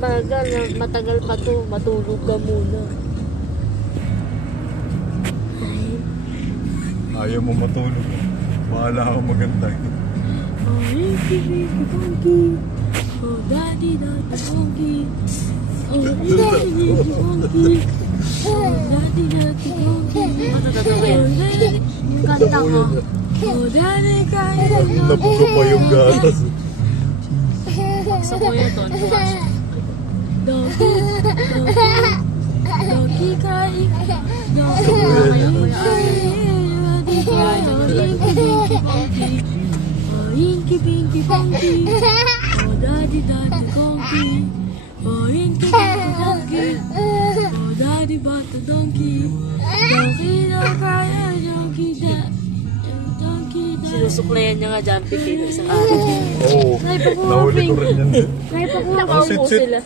bagal, matagal pa to, matulog ka muna. Ayaw mo matulog. Bahala ako magantay. Oh, Inky, Bonky. Oh, Daddy, Bonky. Oh, Inky, Bonky. Oh, Daddy, Bonky. Ano gagawin? Yung kanta ko. Oh, Daddy, kaya mo. Nabuko pa yung gatas. Gusto ko yun, Ton. Doggy, Doggy, kaya. Doggy, Inky, Pinky, Bonky. Oh, Daddy, Bonky. Oh, Inky, Pinky, Bonky. Oh, Daddy, Donkey. Donkey, kaya, Donkey, Donkey. Sinusuklayan niya nga Jumpy Pin isang araw. Oo. Nahuli ko rin yan. Naipakuha ko sila.